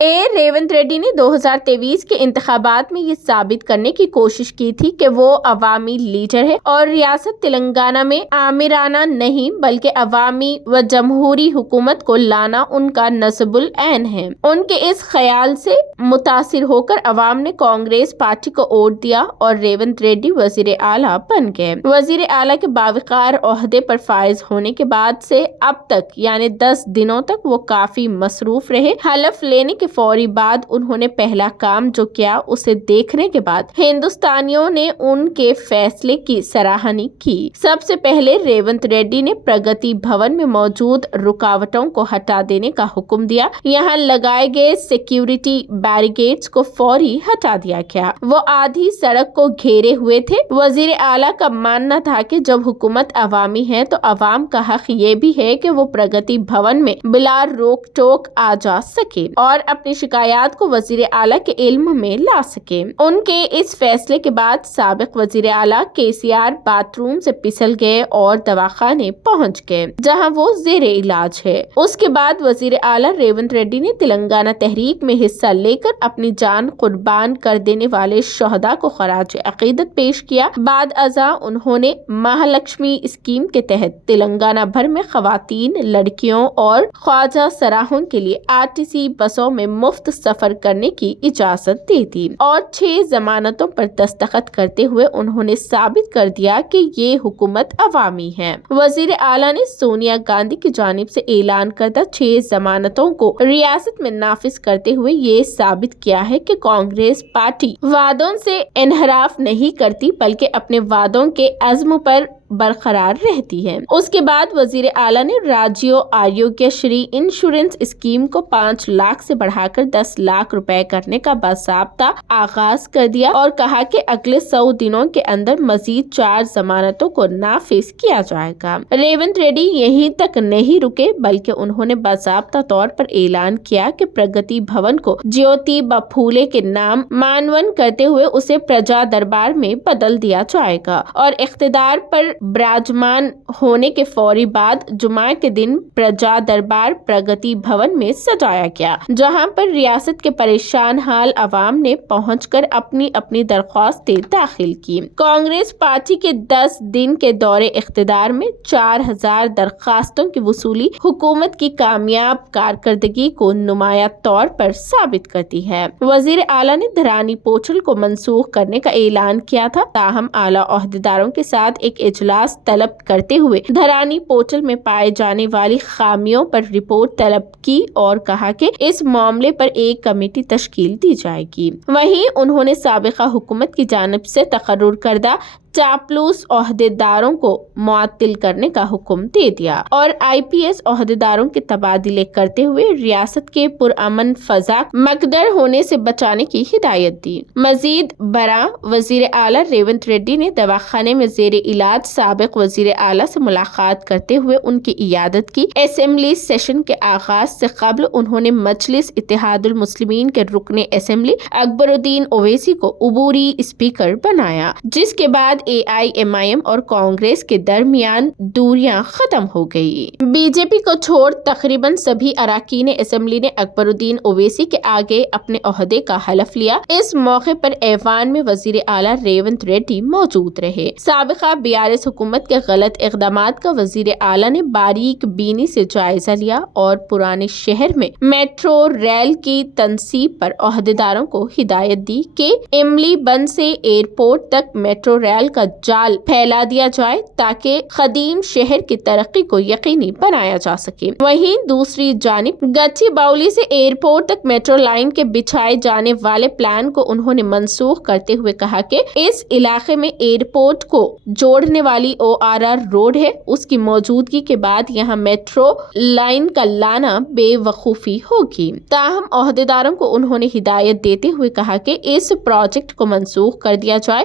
ریونت ریڈی نے 2023 کے انتخابات میں یہ ثابت کرنے کی کوشش کی تھی کہ وہ عوامی لیڈر ہے اور ریاست تلنگانہ میں آمرانہ نہیں بلکہ عوامی و جمہوری حکومت کو لانا ان کا نصب العین ہے۔ ان کے اس خیال سے متاثر ہو کر عوام نے کانگریس پارٹی کو ووٹ دیا اور ریونت ریڈی وزیر اعلیٰ بن گئے۔ وزیر اعلیٰ کے باوقار عہدے پر فائز ہونے کے بعد سے اب تک یعنی 10 دنوں تک وہ کافی مصروف رہے۔ حلف لینے کے فوری بعد انہوں نے پہلا کام جو کیا اسے دیکھنے کے بعد ہندوستانیوں نے ان کے فیصلے کی سراہنی کی۔ سب سے پہلے ریونت ریڈی نے پرگتی بھون میں موجود رکاوٹوں کو ہٹا دینے کا حکم دیا۔ یہاں لگائے گئے سیکیورٹی بیریکیڈز کو فوری ہٹا دیا گیا۔ وہ آدھی سڑک کو گھیرے ہوئے تھے۔ وزیر اعلیٰ کا ماننا تھا کہ جب حکومت عوامی ہے تو عوام کا حق یہ بھی ہے کہ وہ پرگتی بھون میں بلا روک ٹوک آ جا سکے اور اپنی شکایات کو وزیر اعلیٰ کے علم میں لا سکے۔ ان کے اس فیصلے کے بعد سابق وزیر اعلیٰ KCR باتھ روم سے پھسل گئے اور دواخانے پہنچ گئے جہاں وہ زیر علاج ہے۔ اس کے بعد وزیر اعلیٰ ریونت ریڈی نے تلنگانہ تحریک میں حصہ لے کر اپنی جان قربان کر دینے والے شہداء کو خراج عقیدت پیش کیا۔ بعد ازاں انہوں نے مہالکشمی اسکیم کے تحت تلنگانہ بھر میں خواتین، لڑکیوں اور خواجہ سراہوں کے لیے RTC بسوں میں مفت سفر کرنے کی اجازت دی تھی اور 6 ضمانتوں پر دستخط کرتے ہوئے انہوں نے ثابت کر دیا کہ یہ حکومت عوامی ہے۔ وزیر اعلیٰ نے سونیا گاندھی کی جانب سے اعلان کردہ 6 ضمانتوں کو ریاست میں نافذ کرتے ہوئے یہ ثابت کیا ہے کہ کانگریس پارٹی وعدوں سے انحراف نہیں کرتی بلکہ اپنے وعدوں کے عزم پر برقرار رہتی ہے۔ اس کے بعد وزیر اعلیٰ نے راجیو آروگیہ شری انشورنس اسکیم کو 5 لاکھ سے بڑھا کر 10 لاکھ روپے کرنے کا باضابطہ آغاز کر دیا اور کہا کہ اگلے 100 دنوں کے اندر مزید 4 ضمانتوں کو نافذ کیا جائے گا۔ ریونت ریڈی یہیں تک نہیں رکے بلکہ انہوں نے باضابطہ طور پر اعلان کیا کہ پرگتی بھون کو جیوتی با پھولے کے نام معنون کرتے ہوئے اسے پرجا دربار میں بدل دیا جائے گا اور اقتدار پر براجمان ہونے کے فوری بعد جمعہ کے دن پرجا دربار پرگتی بھون میں سجایا گیا جہاں پر ریاست کے پریشان حال عوام نے پہنچ کر اپنی اپنی درخواستیں داخل کی۔ کانگریس پارٹی کے 10 دن کے دور اقتدار میں 4000 درخواستوں کی وصولی حکومت کی کامیاب کارکردگی کو نمایاں طور پر ثابت کرتی ہے۔ وزیر اعلیٰ نے دھرانی پورٹل کو منسوخ کرنے کا اعلان کیا تھا، تاہم اعلیٰ عہدیداروں کے ساتھ ایک اجلاس طلب کرتے ہوئے دھرانی پورٹل میں پائے جانے والی خامیوں پر رپورٹ طلب کی اور کہا کہ اس معاملے پر ایک کمیٹی تشکیل دی جائے گی۔ وہیں انہوں نے سابقہ حکومت کی جانب سے تقرر کردہ چاپلوس عہدیداروں کو معطل کرنے کا حکم دے دیا اور IPS عہدیداروں کے تبادلے کرتے ہوئے ریاست کے پرامن فضا مقدر ہونے سے بچانے کی ہدایت دی۔ مزید برآں وزیر اعلیٰ ریونت ریڈی نے دواخانے میں زیر علاج سابق وزیر اعلیٰ سے ملاقات کرتے ہوئے ان کی عیادت کی۔ اسمبلی سیشن کے آغاز سے قبل انہوں نے مجلس اتحاد المسلمین کے رکن اسمبلی اکبر الدین اویسی کو عبوری اسپیکر بنایا، جس کے بعد AIMIM اور کانگریس کے درمیان دوریاں ختم ہو گئی۔ BJP کو چھوڑ تقریباً سبھی اراکین اسمبلی نے اکبر الدین اویسی کے آگے اپنے عہدے کا حلف لیا۔ اس موقع پر ایوان میں وزیر اعلیٰ ریونت ریڈی موجود رہے۔ سابقہ BRS حکومت کے غلط اقدامات کا وزیر اعلیٰ نے باریک بینی سے جائزہ لیا اور پرانے شہر میں میٹرو ریل کی تنصیب پر عہدیداروں کو ہدایت دی کہ املی بند سے ایئرپورٹ تک میٹرو ریل کا جال پھیلا دیا جائے تاکہ قدیم شہر کی ترقی کو یقینی بنایا جا سکے۔ وہیں دوسری جانب گچی باؤلی سے ایئرپورٹ تک میٹرو لائن کے بچھائے جانے والے پلان کو انہوں نے منسوخ کرتے ہوئے کہا کہ اس علاقے میں ایئرپورٹ کو جوڑنے والی ORR روڈ ہے، اس کی موجودگی کے بعد یہاں میٹرو لائن کا لانا بے وقوفی ہوگی۔ تاہم عہدیداروں کو انہوں نے ہدایت دیتے ہوئے کہا کہ اس پروجیکٹ کو منسوخ کر دیا جائے۔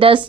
10